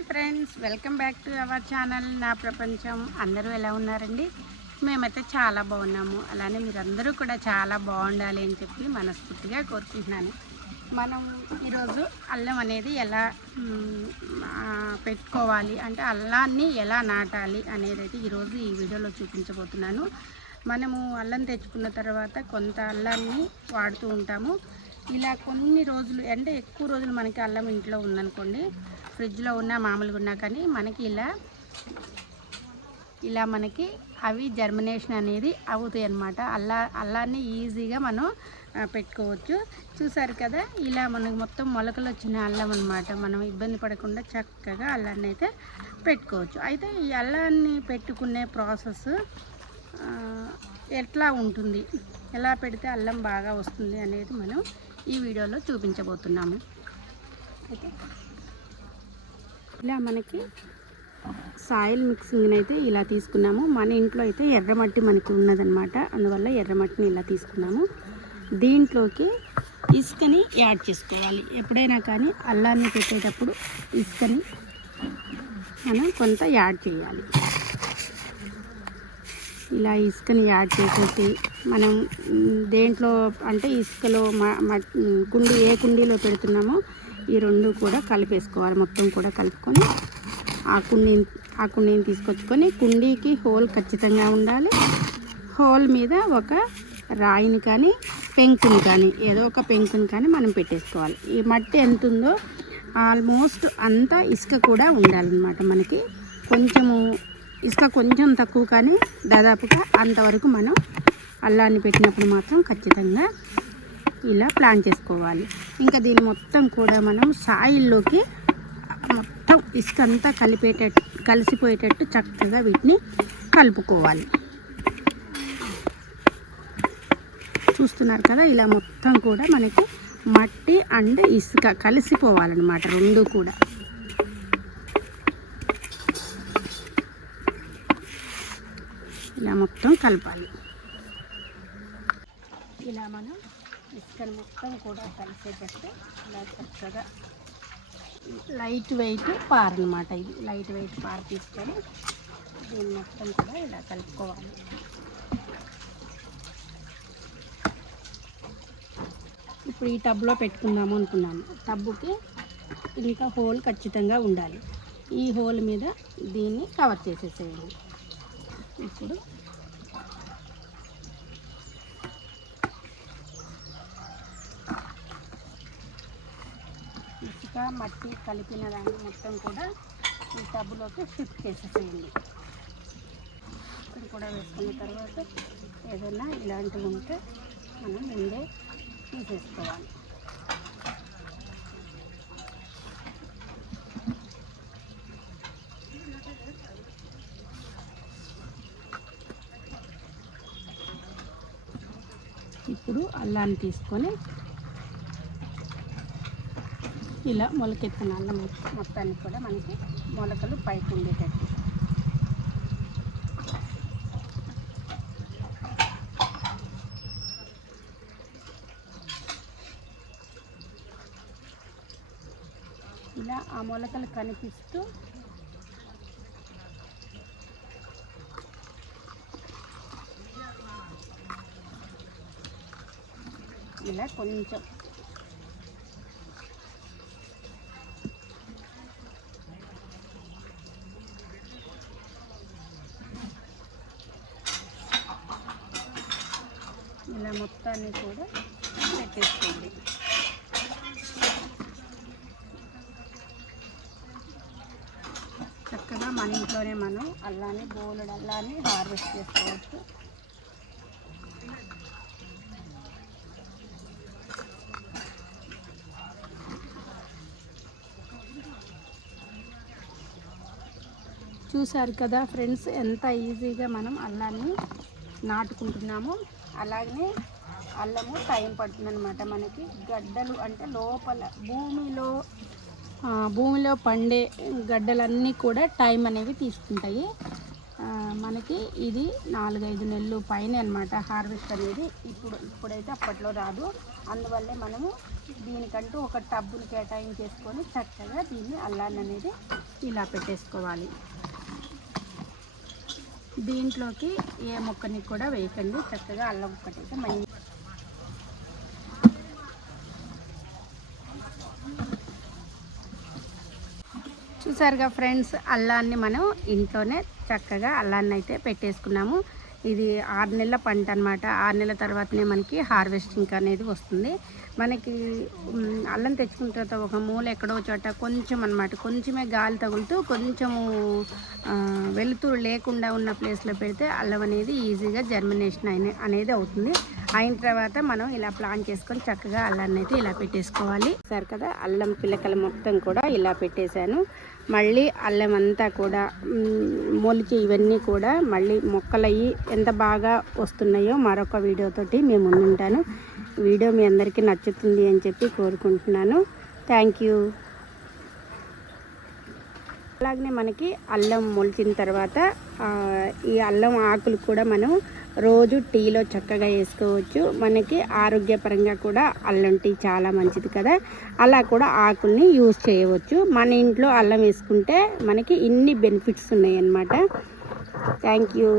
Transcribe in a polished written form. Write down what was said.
Hi friends, welcome back to our channel నా ప్రపంచం. అందరూ ఎలా ఉన్నారండి? మేమైతే చాలా బాగున్నాము. అలానే మీరందరూ కూడా చాలా బాగుండాలి అని చెప్పి మనస్ఫూర్తిగా కోరుకుంటున్నాను. మనం ఈరోజు అల్లం అనేది ఎలా పెట్టుకోవాలి అంటే అల్లాన్ని ఎలా నాటాలి అనేది అయితే ఈరోజు ఈ వీడియోలో చూపించబోతున్నాను. మనము అల్లం తెచ్చుకున్న తర్వాత కొంత అల్లాన్ని వాడుతూ ఉంటాము. ఇలా కొన్ని రోజులు అంటే ఎక్కువ రోజులు మనకి అల్లం ఇంట్లో ఉందనుకోండి, ఫ్రిడ్జ్లో ఉన్న మామూలుగా ఉన్నా కానీ మనకి ఇలా మనకి అవి జర్మినేషన్ అనేది అవుతాయి అన్నమాట. అల్లాన్ని ఈజీగా మనం పెట్టుకోవచ్చు. చూసారు కదా, ఇలా మనకు మొత్తం మొలకలు వచ్చిన అల్లం అన్నమాట. మనం ఇబ్బంది పడకుండా చక్కగా అల్లాన్ని అయితే పెట్టుకోవచ్చు. అయితే ఈ అల్లాన్ని పెట్టుకునే ప్రాసెస్ ఎట్లా ఉంటుంది, ఎలా పెడితే అల్లం బాగా వస్తుంది అనేది మనం ఈ వీడియోలో చూపించబోతున్నాము. అయితే ఇలా మనకి సాయిల్ మిక్సింగ్ని అయితే ఇలా తీసుకున్నాము. మన ఇంట్లో అయితే ఎర్రమట్టి మనకి ఉన్నదనమాట, అందువల్ల ఎర్రమట్టిని ఇలా తీసుకున్నాము. దీంట్లోకి ఇసుకని యాడ్ చేసుకోవాలి. ఎప్పుడైనా కానీ అల్లాన్ని పెట్టేటప్పుడు ఇసుకని మనం కొంత యాడ్ చేయాలి. ఇలా ఇసుకని యాడ్ చేసేసి మనం దేంట్లో అంటే ఇసుకలో ఏ కుండీలో పెడుతున్నామో ఈ రెండు కూడా కలిపేసుకోవాలి. మొత్తం కూడా కలుపుకొని ఆ కుండీని తీసుకొచ్చుకొని కుండీకి హోల్ ఖచ్చితంగా ఉండాలి. హోల్ మీద ఒక రాయిని కానీ పెంకుని కానీ ఏదో ఒక పెంకుని కానీ మనం పెట్టేసుకోవాలి. ఈ మట్టి ఎంత ఉందో ఆల్మోస్ట్ అంతా ఇసుక కూడా ఉండాలన్నమాట. మనకి కొంచెము ఇసుక కొంచెం తక్కువ కానీ దాదాపుగా అంతవరకు మనం అల్లాన్ని పెట్టినప్పుడు మాత్రం ఖచ్చితంగా ఇలా ప్లాన్ చేసుకోవాలి. ఇంకా దీన్ని మొత్తం కూడా మనం సాయిల్లోకి మొత్తం ఇసుక అంతా కలిసిపోయేటట్టు చక్కగా వీటిని కలుపుకోవాలి. చూస్తున్నారు కదా, ఇలా మొత్తం కూడా మనకి మట్టి అండ్ ఇసుక కలిసిపోవాలన్నమాట, రెండు కూడా. ఇలా మొత్తం కలపాలి. ఇలా మనం ఇసుకను మొత్తం కూడా కలిసేటట్టు ఇలా చక్కగా లైట్ వెయిట్ పార్ అనమాట. ఇది లైట్ వెయిట్ పార్ తీసుకొని దీన్ని మొత్తం కూడా ఇలా కలుపుకోవాలి. ఇప్పుడు ఈ టబ్లో పెట్టుకుందాము అనుకున్నాము. టబ్బుకి ఇంకా హోల్ ఖచ్చితంగా ఉండాలి. ఈ హోల్ మీద దీన్ని కవర్ చేసేసేయండి. ఇప్పుడు ఇసుక మట్టి కలిపిన దాన్ని మొత్తం కూడా ఈ టబ్బులోకి షిఫ్ట్ చేసేసేయండి. ఇక్కడ కూడా వేసుకున్న తర్వాత ఏదైనా ఇలాంటివి ఉంటే మనం ముందే తీసేసుకోవాలి. ఇప్పుడు అల్లాన్ని తీసుకొని ఇలా మొలకెత్తిన అల్లం మొత్తాన్ని కూడా మనకి మొలకలు పైకి ఉండేటట్టు ఇలా ఆ మొలకలు కనిపిస్తూ ఇలా కొంచెం ఇలా మొత్తాన్ని కూడా పెట్టేసుకోండి. చక్కగా మన ఇంట్లోనే మనం బోలెడు అల్లాన్ని హార్వెస్ట్ చేసుకోవచ్చు. చూసారు కదా ఫ్రెండ్స్, ఎంత ఈజీగా మనం అల్లాన్ని నాటుకుంటున్నాము. అలాగనే అల్లము టైం పడుతుందన్నమాట. మనకి గడ్డలు అంటే లోపల భూమిలో పండే గడ్డలన్నీ కూడా టైం అనేవి తీసుకుంటాయి. మనకి ఇది 4-5 నెలలు పైన అన్నమాట హార్వెస్ట్ అనేది. ఇప్పుడైతే అప్పట్లో రాదు. అందువల్లే మనము దీనికంటూ ఒక టబ్బుని కేటాయించేసుకొని చక్కగా దీన్ని అల్లాన్ని అనేది ఇలా పెట్టేసుకోవాలి. దీంట్లోకి ఏ ముక్కని కూడా వేయకండి, చక్కగా అల్లం ఒక్కటైతే మంచి. చూసారుగా ఫ్రెండ్స్, అల్లాన్ని మనం ఇంట్లోనే చక్కగా అల్లాన్ని అయితే పెట్టేసుకున్నాము. ఇది 6 నెలల పంట అనమాట. 6 నెలల తర్వాతనే మనకి హార్వెస్టింగ్ అనేది వస్తుంది. మనకి అల్లం తెచ్చుకున్న తర్వాత ఒక మూల ఎక్కడో చోట కొంచెం అనమాట, కొంచెమే గాలి తగులుతూ కొంచెము వెలుతురు లేకుండా ఉన్న ప్లేస్లో పెడితే అల్లం అనేది ఈజీగా జర్మినేషన్ అనేది అవుతుంది. అయిన తర్వాత మనం ఇలా ప్లాన్ చేసుకొని చక్కగా అల్లాన్ని అయితే ఇలా పెట్టేసుకోవాలి. సరే కదా, అల్లం పిల్లకలు మొత్తం కూడా ఇలా పెట్టేశాను. మళ్ళీ అల్లం అంతా కూడా మొలిచి ఇవన్నీ కూడా మళ్ళీ మొక్కలయ్యి ఎంత బాగా వస్తున్నాయో మరొక వీడియోతోటి మేము ముందుంటాను. వీడియో మీ అందరికీ నచ్చుతుంది అని చెప్పి కోరుకుంటున్నాను. Thank you. అలాగనే మనకి అల్లం మొలిచిన తర్వాత ఈ అల్లం ఆకులు కూడా మనం రోజు టీలో చక్కగా వేసుకోవచ్చు. మనకి ఆరోగ్యపరంగా కూడా అల్లం టీ చాలా మంచిది కదా, అలా కూడా ఆకుల్ని యూజ్ చేయవచ్చు. మన ఇంట్లో అల్లం వేసుకుంటే మనకి ఇన్ని బెనిఫిట్స్ ఉన్నాయి అన్నమాట. Thank you.